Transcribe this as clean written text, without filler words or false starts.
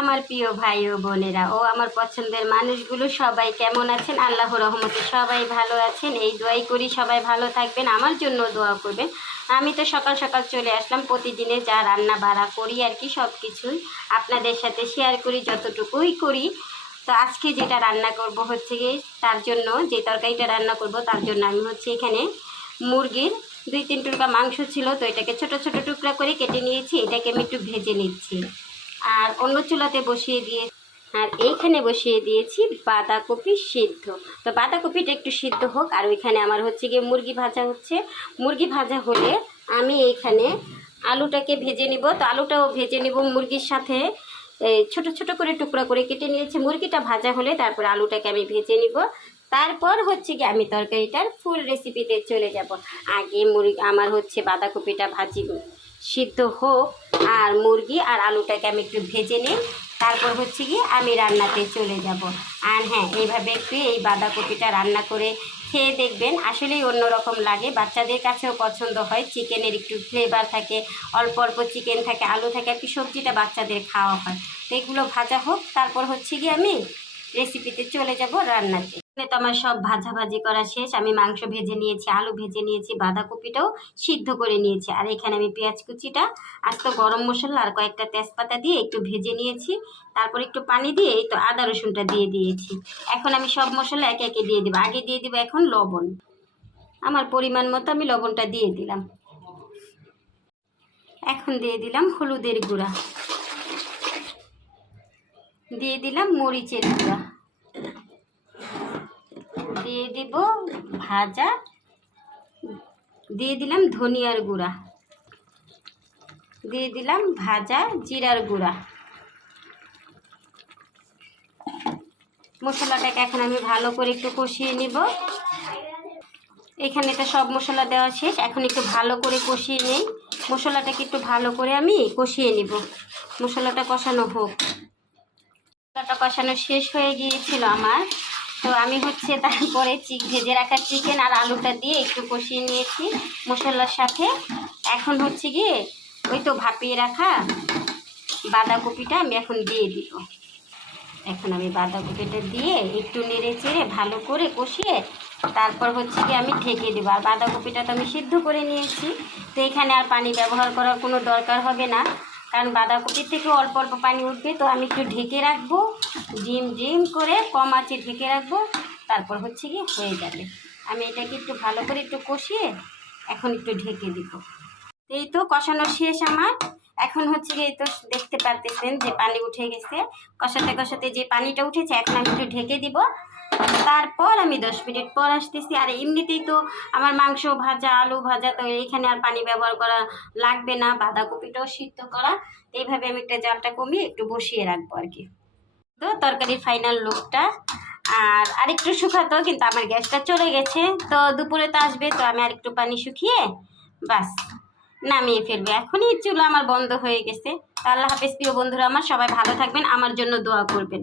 আমার প্রিয় ভাই ও বোনেরা ও আমার পছন্দের মানুষগুলো সবাই কেমন আছেন? আল্লাহর রহমতে সবাই ভালো আছেন। এই দোয়াই করি সবাই ভালো থাকবেন, আমার জন্য দোয়া করবেন। আমি তো সকাল সকাল চলে আসলাম, প্রতিদিনে যা রান্না বাড়া করি আর কি সব কিছুই আপনাদের সাথে শেয়ার করি যতটুকুই করি। তো আজকে যেটা রান্না করব হচ্ছে গিয়ে, তার জন্য যে তরকারিটা রান্না করব তার জন্য আমি হচ্ছে এখানে মুরগির 2-3 টুকরা মাংস ছিল, তো এটাকে ছোট ছোট টুকরা করে কেটে নিয়েছি। এটাকে আমি একটু ভেজে নিচ্ছি। আর অন্য চুলাতে বসিয়ে দিয়ে আর এইখানে বসিয়ে দিয়েছি বাঁধাকপি সিদ্ধ। তো বাঁধাকপিটা একটু সিদ্ধ হোক, আর ওইখানে আমার হচ্ছে গিয়ে মুরগি ভাজা হচ্ছে। মুরগি ভাজা হলে আমি এইখানে আলুটাকে ভেজে নিব। তো আলুটাও ভেজে নিব মুরগির সাথে। ছোট ছোট করে টুকরা করে কেটে নিয়েছি। মুরগিটা ভাজা হলে তারপর আলুটাকে আমি ভেজে নিব। তারপর হচ্ছে কি আমি তরকারিটার ফুল রেসিপিতে চলে যাব। আগে আমার হচ্ছে বাঁধাকপিটা ভাজি সিদ্ধ হোক, আর মুরগি আর আলুটাকে আমি একটু ভেজে নিই। তারপর হচ্ছে কি আমি রান্নাতে চলে যাব। আর হ্যাঁ, এইভাবে একটু এই বাঁধাকপিটা রান্না করে খেয়ে দেখবেন, আসলেই অন্যরকম লাগে। বাচ্চাদের কাছেও পছন্দ হয়। চিকেনের একটু ফ্লেভার থাকে, অল্প অল্প চিকেন থাকে, আলু থাকে, আর কি সবজিটা বাচ্চাদের খাওয়া হয়। তো এগুলো ভাজা হোক, তারপর হচ্ছে কি আমি রেসিপিতে চলে যাব রান্নাতে। এখানে তো আমার সব ভাজাভাজি করা শেষ। আমি মাংস ভেজে নিয়েছি, আলু ভেজে নিয়েছি, বাঁধাকপিটাও সিদ্ধ করে নিয়েছি। আর এখানে আমি পেঁয়াজ কুচিটা, আস্ত গরম মশলা আর কয়েকটা তেজপাতা দিয়ে একটু ভেজে নিয়েছি। তারপর একটু পানি দিয়ে এই তো আদা রসুনটা দিয়ে দিয়েছি। এখন আমি সব মশলা একে একে দিয়ে দেবো। আগে দিয়ে দেবো এখন লবণ। আমার পরিমাণ মতো আমি লবণটা দিয়ে দিলাম। এখন দিয়ে দিলাম হলুদের গুঁড়া, দিয়ে দিলাম মরিচের গুঁড়া, দিয়ে দিব ভাজা, দিয়ে দিলাম ধনিয়ার গুঁড়া, দিয়ে দিলাম ভাজা জিরার গুঁড়া। মশলাটাকে এখন আমি ভালো করে একটু কষিয়ে নিব। এখানে তো সব মশলা দেওয়া শেষ। এখন একটু ভালো করে কষিয়ে নেই। মশলাটাকে একটু ভালো করে আমি কষিয়ে নিব। মশলাটা কষানো হোক। মশলাটা কষানো শেষ হয়ে গিয়েছিল আমার। তো আমি হচ্ছে তারপরে ভেজে রাখা চিকেন আর আলুটা দিয়ে একটু কষিয়ে নিয়েছি মশলার সাথে। এখন হচ্ছে গিয়ে ওই তো ভাপিয়ে রাখা বাঁধাকপিটা আমি এখন দিয়ে দিব। এখন আমি বাঁধাকপিটা দিয়ে একটু নেড়ে চেড়ে ভালো করে কষিয়ে তারপর হচ্ছে কি আমি ঢেকে দেবো। আর বাঁধাকপিটা তো আমি সিদ্ধ করে নিয়েছি, তো এখানে আর পানি ব্যবহার করার কোনো দরকার হবে না, কারণ বাঁধাকপির থেকে অল্প অল্প পানি উঠবে। তো আমি একটু ঢেকে রাখবো, ডিম ডিম করে কম আঁচে ঢেকে রাখবো। তারপর হচ্ছে কি হয়ে যাবে। আমি এটাকে একটু ভালো করে একটু কষিয়ে এখন একটু ঢেকে দিব। এই তো কষানো শেষ আমার। এখন হচ্ছে গিয়ে তো দেখতে পারতেছেন যে পানি উঠে গেছে। কষাতে কষাতে যে পানিটা উঠেছে, এখন আমি একটু ঢেকে দিব। তারপর আমি 10 মিনিট পর আসতেছি। আর এমনিতেই তো আমার মাংস ভাজা, আলু ভাজা, তো এইখানে আর পানি ব্যবহার করা লাগবে না। বাঁধাকপিটাও সিদ্ধ করা। এইভাবে আমি একটা জালটা কমিয়ে একটু বসিয়ে রাখবো আর কি। তো তরকারির ফাইনাল লুকটা। আর আরেকটু শুকাতো, কিন্তু আমার গ্যাসটা চলে গেছে। তো দুপুরে তো আসবে, তো আমি আরেকটু পানি শুকিয়ে বাস নামিয়ে ফেলবে। এখনই চুলা আমার বন্ধ হয়ে গেছে। আল্লাহ হাফেজ প্রিয় বন্ধুরা আমার, সবাই ভালো থাকবেন, আমার জন্য দোয়া করবেন।